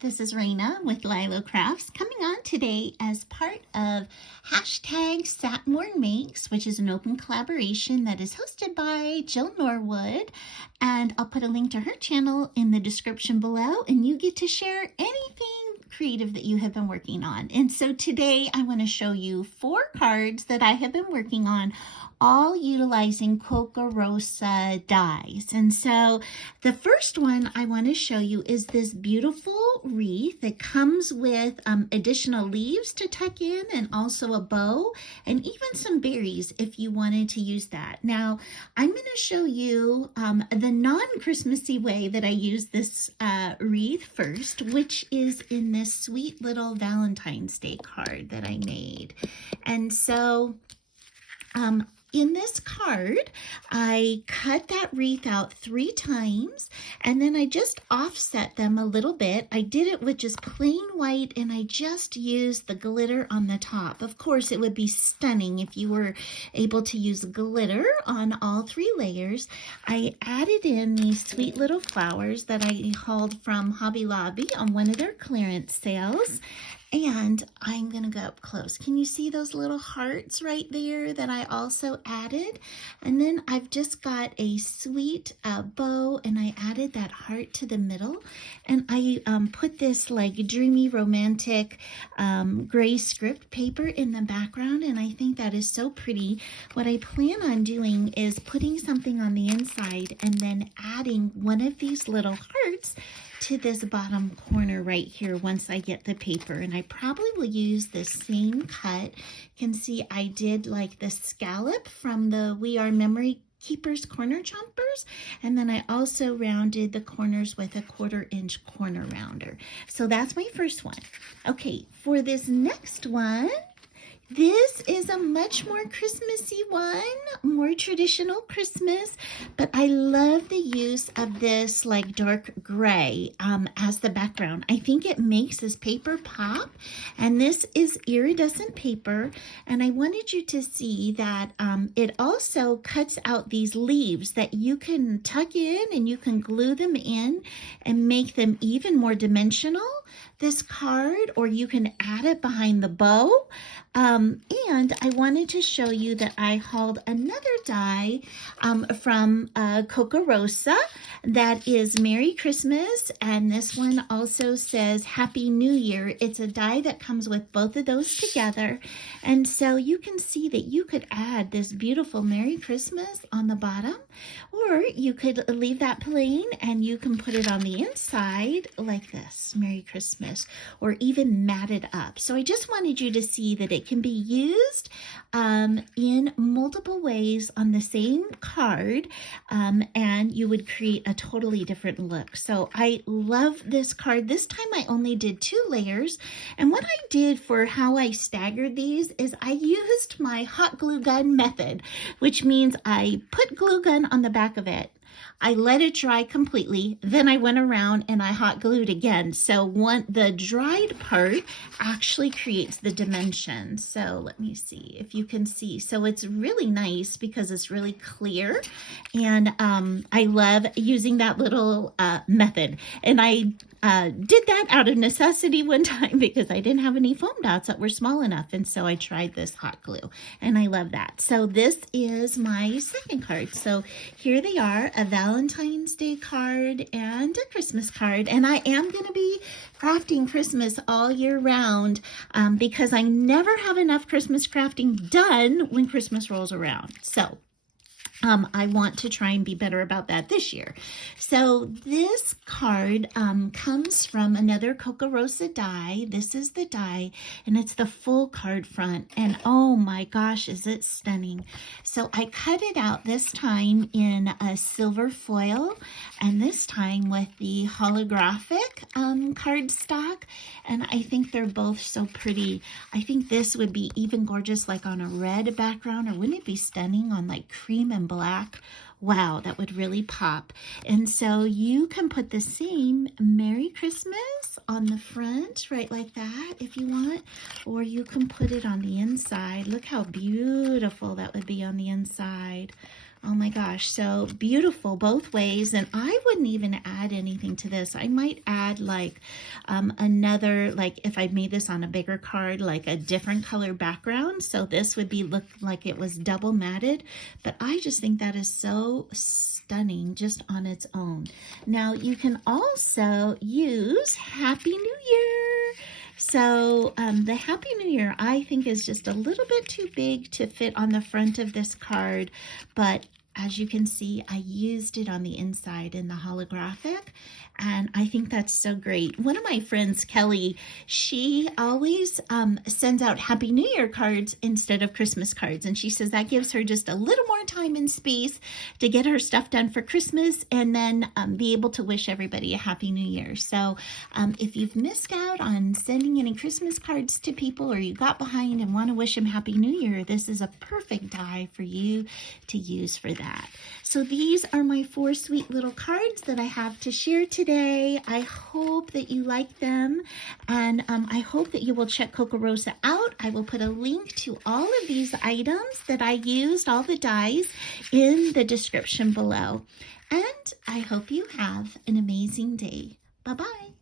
This is Raina with LYLO Crafts coming on today as part of hashtag Satmore Makes, which is an open collaboration that is hosted by Jill Norwood. And I'll put a link to her channel in the description below, and you get to share anything creative that you have been working on. And so today I want to show you 4 cards that I have been working on, all utilizing Kokorosa dies. And so the first one I want to show you is this beautiful wreath that comes with additional leaves to tuck in, and also a bow and even some berries if you wanted to use that. Now I'm going to show you the non-Christmassy way that I use this wreath first, which is in this sweet little Valentine's Day card that I made. And so in this card, I cut that wreath out 3 times, and then I just offset them a little bit. I did it with just plain white, and I just used the glitter on the top. Of course, it would be stunning if you were able to use glitter on all 3 layers. I added in these sweet little flowers that I hauled from Hobby Lobby on one of their clearance sales. And I'm going to go up close. Can you see those little hearts right there that I also added? And then I've just got a sweet bow, and I added that heart to the middle. And I put this like dreamy, romantic gray script paper in the background, and I think that is so pretty. What I plan on doing is putting something on the inside and then adding one of these little hearts to this bottom corner right here once I get the paper. And I probably will use the same cut. You can see I did like the scallop from the We Are Memory Keepers corner chompers, and then I also rounded the corners with a 1/4 inch corner rounder. So that's my first one. Okay, for this next one, this is a much more Christmassy one, more traditional Christmas, but I love the use of this like dark gray as the background. I think it makes this paper pop, and this is iridescent paper, and I wanted you to see that it also cuts out these leaves that you can tuck in, and you can glue them in and make them even more dimensional, this card, or you can add it behind the bow. And I wanted to show you that I hauled another die from Kokorosa that is Merry Christmas, and this one also says Happy New Year. It's a die that comes with both of those together, and so you can see that you could add this beautiful Merry Christmas on the bottom, or you could leave that plain and you can put it on the inside like this, Merry Christmas, or even mat it up. So I just wanted you to see that it can be used in multiple ways on the same card, and you would create a totally different look. So I love this card. This time I only did 2 layers, and what I did for how I staggered these is I used my hot glue gun method, which means I put glue gun on the back of it, I let it dry completely, then I went around and I hot glued again. So the dried part actually creates the dimensions. So let me see if you can see. So it's really nice because it's really clear, and I love using that little method. And I did that out of necessity one time because I didn't have any foam dots that were small enough, and so I tried this hot glue, and I love that. So this is my second card. So here they are, a Valentine's Day card and a Christmas card, and I am going to be crafting Christmas all year round because I never have enough Christmas crafting done when Christmas rolls around. So I want to try and be better about that this year. So this card comes from another Kokorosa die. This is the die, and it's the full card front. And oh my gosh, is it stunning. So I cut it out this time in a silver foil, and this time with the holographic cardstock. And I think they're both so pretty. I think this would be even gorgeous like on a red background, or wouldn't it be stunning on like cream and black? Wow, that would really pop. And so you can put the same Merry Christmas on the front, right like that if you want, or you can put it on the inside. Look how beautiful that would be on the inside. Oh my gosh, so beautiful both ways. And I wouldn't even add anything to this. I might add like another, like if I made this on a bigger card, like a different color background. So this would be look like it was double matted. But I just think that is so stunning just on its own. Now you can also use Happy New Year. So the Happy New Year, I think, is just a little bit too big to fit on the front of this card, but as you can see, I used it on the inside in the holographic, and I think that's so great. One of my friends, Kelly, she always sends out Happy New Year cards instead of Christmas cards, and she says that gives her just a little more time and space to get her stuff done for Christmas and then be able to wish everybody a Happy New Year. So if you've missed out on sending any Christmas cards to people, or you got behind and want to wish them Happy New Year, this is a perfect die for you to use for that. So these are my 4 sweet little cards that I have to share today. I hope that you like them, and I hope that you will check Kokorosa out. I will put a link to all of these items that I used, all the dies, in the description below. And I hope you have an amazing day. Bye-bye.